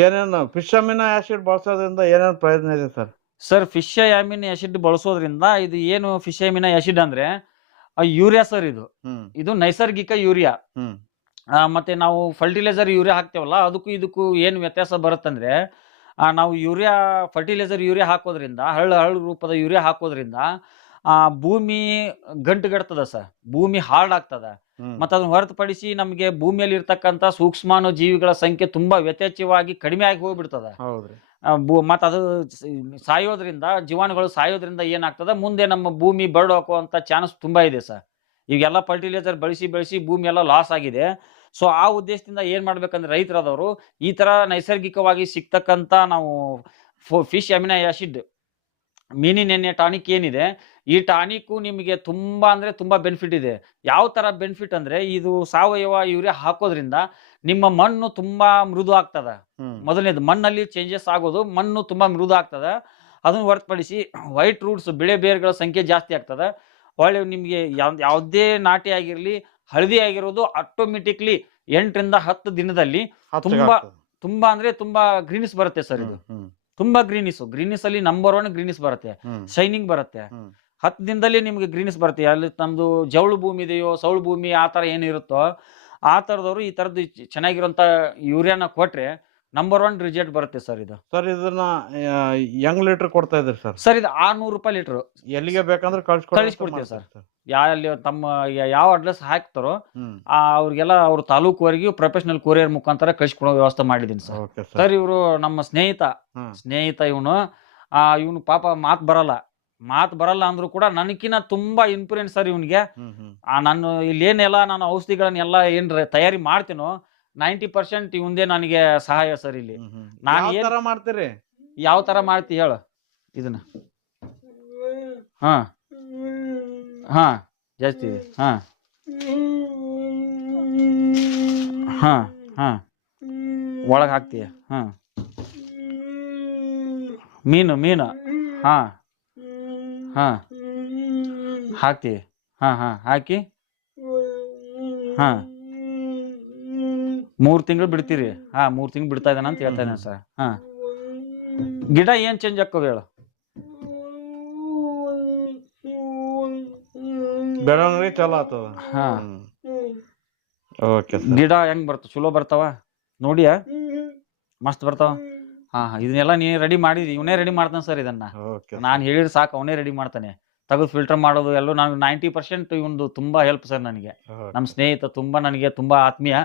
ಏನೇನು fish amino acid ಬಳಸೋದ್ರಿಂದ ಏನೇನು ಪ್ರಯೋಜನ ಇದೆ sir? Sir fish amino acid ಬಳಸೋದ್ರಿಂದ ಇದು ಏನು ಫಿಶ್ ಅಮಿನೋ ಆಸಿಡ್ ಅಂದ್ರೆ ಯೂರಿಯಾ ಸರ್ ಇದು ನೈಸರ್ಗಿಕ ಯೂರಿಯಾ. ಮತ್ತೆ ನಾವು ಫರ್ಟಿಲೈಸರ್ ಯೂರಿಯಾ ಹಾಕ್ತೇವಲ್ಲ ಅದಕ್ಕೂ ಇದಕ್ಕೂ ಏನು ವ್ಯತ್ಯಾಸ ಬರುತ್ತಂದ್ರೆ ನಾವು ಫರ್ಟಿಲೈಸರ್ ಯೂರಿಯಾ ಹಾಕೋದ್ರಿಂದ ಹಳ್ಳು ಹಳ್ಳು ರೂಪದ ಯೂರಿಯಾ ಹಾಕೋದ್ರಿಂದ ಭೂಮಿ ಗಂಟುಗಟ್ತದ ಸರ್, ಭೂಮಿ ಹಾರ್ಡ್ ಆಗ್ತದ. ಮತ್ತೆ ಅದನ್ನ ಹೊರತುಪಡಿಸಿ ನಮಗೆ ಭೂಮಿಯಲ್ಲಿ ಇರ್ತಕ್ಕಂಥ ಸೂಕ್ಷ್ಮಾಣು ಜೀವಿಗಳ ಸಂಖ್ಯೆ ತುಂಬಾ ಯಥೇಚ್ಛವಾಗಿ ಕಡಿಮೆ ಆಗಿ ಹೋಗ್ಬಿಡ್ತದ. ಮತ್ತ ಅದು ಸಾಯೋದ್ರಿಂದ, ಜೀವಾಣುಗಳು ಸಾಯೋದ್ರಿಂದ ಏನಾಗ್ತದ, ಮುಂದೆ ನಮ್ಮ ಭೂಮಿ ಬರಡು ಹಾಕುವಂತ ಚಾನ್ಸ್ ತುಂಬಾ ಇದೆ ಸರ್. ಈಗೆಲ್ಲ ಫರ್ಟಿಲೈಸರ್ ಬಳಸಿ ಭೂಮಿ ಎಲ್ಲ ಲಾಸ್ ಆಗಿದೆ. ಸೊ ಆ ಉದ್ದೇಶದಿಂದ ಏನ್ ಮಾಡ್ಬೇಕಂದ್ರೆ ರೈತರಾದವರು ಈ ತರ ನೈಸರ್ಗಿಕವಾಗಿ ಸಿಗ್ತಕ್ಕಂತ ನಾವು ಫಿಶ್ ಅಮಿನೋ ಆಸಿಡ್ ಮೀನಿನೆಣ್ಣೆ ಟಾನಿಕ್ ಏನಿದೆ, ಈ ಟಾನಿಕ್ ನಿಮಗೆ ತುಂಬಾ ಅಂದ್ರೆ ತುಂಬಾ ಬೆನಿಫಿಟ್ ಇದೆ. ಯಾವ ತರ ಬೆನಿಫಿಟ್ ಅಂದ್ರೆ ಇದು ಸಾವಯವ ಯೂರಿಯಾ ಹಾಕೋದ್ರಿಂದ ನಿಮ್ಮ ಮಣ್ಣು ತುಂಬಾ ಮೃದು ಆಗ್ತದ. ಮೊದಲನೇದು ಮಣ್ಣಲ್ಲಿ ಚೇಂಜಸ್ ಆಗೋದು, ಮಣ್ಣು ತುಂಬಾ ಮೃದು ಆಗ್ತದ. ಅದನ್ನು ಹೊರತುಪಡಿಸಿ ವೈಟ್ ರೂಟ್ಸ್ ಬೆಳೆ ಬೇರುಗಳ ಸಂಖ್ಯೆ ಜಾಸ್ತಿ ಆಗ್ತದ. ಒಳ್ಳೆ ನಿಮ್ಗೆ ಯಾವುದೇ ನಾಟಿ ಆಗಿರ್ಲಿ ಹಳದಿ ಆಗಿರೋದು ಆಟೋಮೆಟಿಕ್ಲಿ 8 ರಿಂದ 10 ದಿನದಲ್ಲಿ ತುಂಬಾ ಅಂದ್ರೆ ತುಂಬಾ ಗ್ರೀನಿಸ್ ಬರುತ್ತೆ ಸರ್. ಇದು ತುಂಬಾ ಗ್ರೀನಿಸ್ ಅಲ್ಲಿ ನಂಬರ್ 1 ಗ್ರೀನಿಸ್ ಬರುತ್ತೆ, ಶೈನಿಂಗ್ ಬರುತ್ತೆ. 10 ದಿನದಲ್ಲಿ ನಿಮ್ಗೆ ಗ್ರೀನಿಸ್ ಬರುತ್ತೆ. ಅಲ್ಲಿ ನಮ್ದು ಜವಳು ಭೂಮಿ ಇದೆಯೋ, ಸೌಳು ಭೂಮಿ ಆ ತರ ಏನಿರುತ್ತೋ ಆ ತರದವರು ಈ ತರದ್ದು ಚೆನ್ನಾಗಿರುವಂತ ಯೂರಿಯಾನ ಕೊಟ್ರೆ ನಂಬರ್ 1 ರಿಸಲ್ಟ್ ಬರುತ್ತೆ ಸರ್. ಇದು ಸರ್ ಇದನ್ನ ಹೆಂಗ್ ಲೀಟರ್ ಕೊಡ್ತಾ ಇದ್ರಿ ಸರ್? ಸರ್ ಇದು 600 ರೂಪಾಯಿ ಲೀಟರ್. ಎಲ್ಲಿಗೆ ಬೇಕಂದ್ರೆ ಕಳಿಸ್ಕೊಡ್ತೀವಿ ಸರ್. ತಮ್ಮ ಯಾವ ಅಡ್ರೆಸ್ ಹಾಕ್ತಾರೋ ಅವ್ರಿಗೆಲ್ಲ ಅವ್ರ ತಾಲೂಕುವರೆಗೂ ಪ್ರೊಫೆಷನಲ್ ಕೊರಿಯರ್ ಮುಖಾಂತರ ಕಳಿಸ್ಕೊಡೋ ವ್ಯವಸ್ಥೆ ಮಾಡಿದೀನಿ ಸರ್. ಸರ್ ಇವರು ನಮ್ಮ ಸ್ನೇಹಿತ ಇವನು ಪಾಪ ಮಾತು ಬರಲ್ಲ ಅಂದ್ರೂ ಕೂಡ ನನಗಿನ ತುಂಬಾ ಇನ್ಫ್ಲೂಯೆನ್ಸ್ ಸರ್ ಇವನಿಗೆ. ನಾನು ಇಲ್ಲೇನೆಲ್ಲ ನಾನು ಔಷಧಿಗಳನ್ನೆಲ್ಲ ಏನ್ ತಯಾರಿ ಮಾಡ್ತೀನೋ 90% ಇವಂದೇ ನನಗೆ ಸಹಾಯ ಸರ್. ಇಲ್ಲಿ ನಾನು ಮಾಡ್ತೀರಿ, ಯಾವ ತರ ಮಾಡ್ತಿ ಹೇಳು ಇದನ್ನ. ಹಾ ಜಾಸ್ತಿ ಒಳಗ್ ಹಾಕ್ತೀಯ. ಮೀನು ಹಾಕ್ತೀವಿ. ಹಾಕಿ 3 ತಿಂಗಳು ಬಿಡ್ತೀರಿ. 3 ತಿಂಗಳು ಬಿಡ್ತಾ ಇದ್ದಾನ ಅಂತ ಹೇಳ್ತಾ ಇದ್ದಾನೆ ಸರ್. ಗಿಡ ಏನ್ ಚೇಂಜ್ ಹಾಕೋದು ಹೇಳು? ಬೆಳವಣಿಗೆ ಚಲೋ ಆಗ್ತದ. ಗಿಡ ಹೆಂಗ್ ಬರ್ತಾವ? ಚಲೋ ಬರ್ತಾವ ನೋಡಿಯ, ಮಸ್ತ್ ಬರ್ತಾವ. ಇದನ್ನೆಲ್ಲ ನೀ ರೆಡಿ ಮಾಡಿದಿ? ಇವನೇ ರೆಡಿ ಮಾಡ್ತಾನೆ ಸರ್ ಇದನ್ನ. ನಾನು ಹೇಳಿದ್ರೆ ಸಾಕು, ಅವನೇ ರೆಡಿ ಮಾಡ್ತಾನೆ. ತೆಗೆದು ಫಿಲ್ಟರ್ ಮಾಡೋದು ಎಲ್ಲ. ನಾನು 90% ಇವನು ತುಂಬಾ ಹೆಲ್ಪ್ ಸರ್ ನನಗೆ. ನಮ್ಮ ಸ್ನೇಹಿತ ತುಂಬಾ ನನಗೆ ತುಂಬಾ ಆತ್ಮೀಯ.